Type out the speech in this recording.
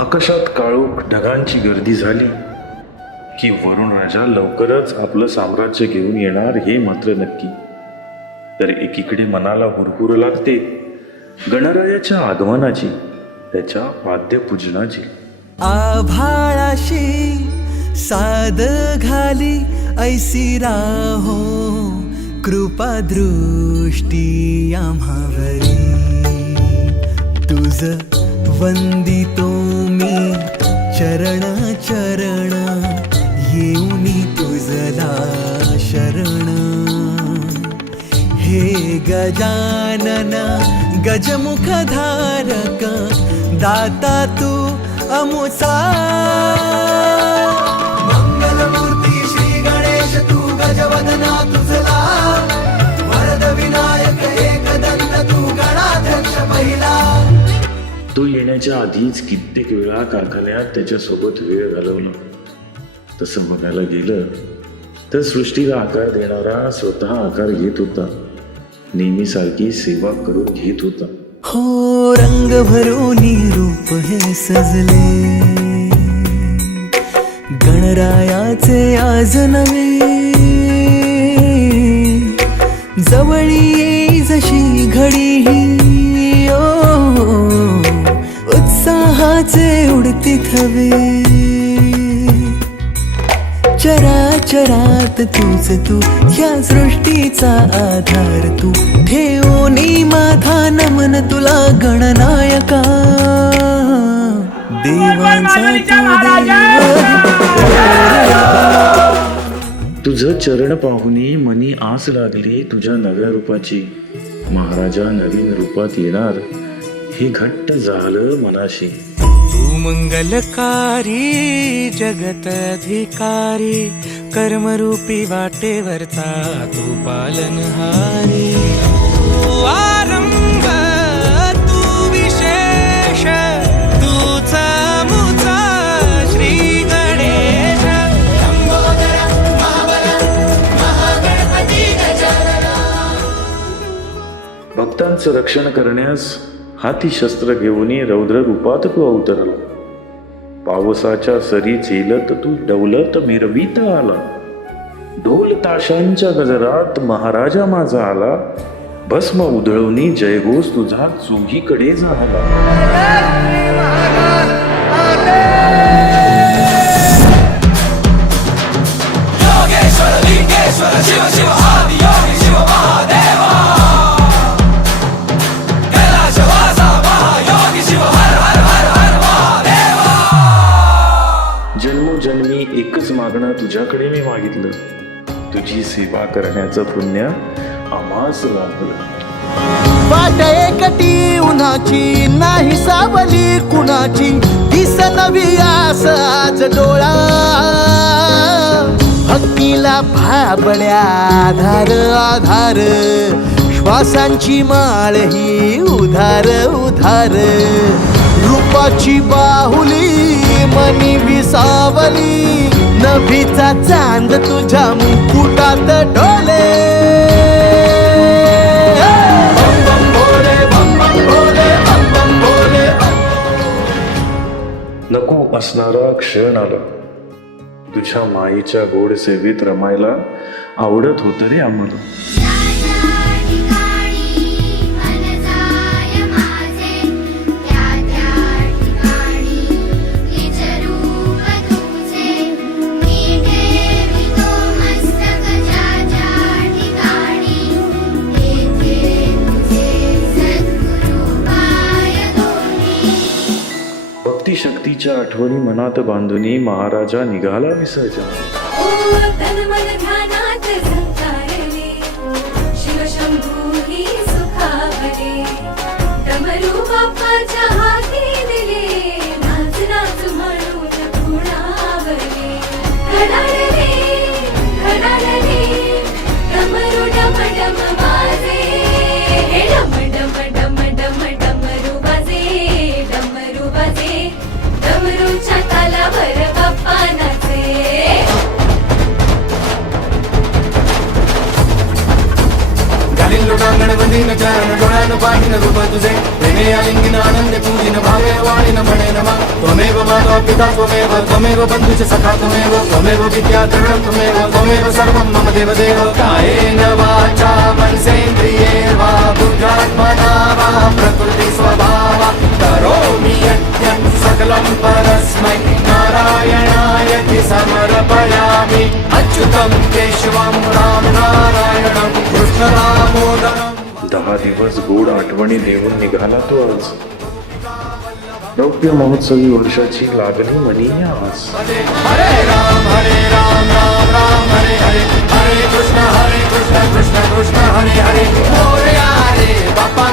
आकाशात काळोख ढगांची गर्दी झाली की वरुण राजा लवकरच आपलं साम्राज्य घेऊन येणार हे मात्र नक्की. तर एकीकडे मनाला हुरहुर लागते गणरायाच्या आगमनाची, त्याच्या वाद्यपूजनाची. आभाळाशी साद घाली ऐसी राहो कृपा दृष्टी आम्हावरी. तुझ वंदितो मी चरण चरण येऊनी तुझला शरण. हे गजानन गजमुखधारक दाता तू अमुचा. मंगलमूर्ती श्री गणेश तू गजवदना तुझला. वरद विनायक एकदंत तू गणाध्यक्ष पहिला. तो येण्याच्या आधीच कित्येक वेळा कारखान्यात त्याच्यासोबत वेळ घालवला. तसं बघायला गेलं तर सृष्टीला आकार देणारा स्वतः आकार घेत होता, नेहमीसारखी सेवा करून घेत होता. हो रंग भरोनी रूप हे सजले गणरायाचे आज नवे. जवळी येई जशी घडी ही उत्साहाचे उडती थवे. चराचरात तूच तू या सृष्टीचा आधार तू. ठेवोनी माझा नमन तुला गणनायका. देवांचा तू देव. तुझं चरण पाहुनी मनी आस लागली तुझ्या नव्या रूपाची. महाराजा नवीन रूपात येणार हे घट्ट झालं मनाशी. तू मंगलकारी जगत अधिकारी कर्मरूपी वाटेवरचा तू पालनहारी. तू आरंभ तू विशेष तूचा मुचा श्री गणेश. भक्तांचं रक्षण करण्यास हाती शस्त्र घेऊन रौद्र रूपात तू अवतरला. पावसाच्या सरी झेलत तू डौलत मिरवीत आला. ढोल ताशांच्या गजरात महाराजा माझा आला. भस्म उधळवणी जयघोष तुझा चोहीकडे झाला. जन्मोजन्मी एकच मागणं तुझ्याकडे मी मागितलं. तुझी सेवा करण्याचं पुण्य आम्हास लाभलं. वाट एकटी उन्हाची नाही सावली कुणाची. दिस नवी आस आज डोळा. भक्तीला भाबड्या आधार आधार. श्वासांची माळ ही उधार उधार. रूपाची बाहुली मनी विसावली. नभीचा चांद तुझ्या मुकुटात डोले. बम बम भोले बम बम भोले बम बम भोले. नको असणारा क्षण आला. तुझ्या माईच्या गोड सेवेत रमायला आवडत होतं रे आम्हाला. शक्तीच्या आठवणी मनात बांधुनी महाराजा निघाला विसर्जन. गणपतीनं चरण डोळ्यानं पाहिलं रूप तुझे. प्रेमे अलिंगिन आनंदे पूजिन भावे वाणिन म्हणे नमः त्वमेव माता पिता त्वमेव बन्धुश्च सखा त्वमेव विद्या द्रविणं त्वमेव सर्वं मम देवदेव कायेन वाचा मनसेन्द्रिये वा बुद्ध्यात्मना वा प्रकृति स्वभावा करोमि यद्यत् सकलं परस्मै नारायणायति समर्पयामि अच्युतं केशवं राम नारायणं कृष्ण दामोदरम् 10 दिवस गोड आठवणी देऊन निघाला तो आज. रौप्य महोत्सवी वर्षाची लागली म्हणी आज. हरे राम राम राम हरे हरे हरे कृष्ण कृष्ण कृष्ण हरे हरे मोरया रे बाप्पा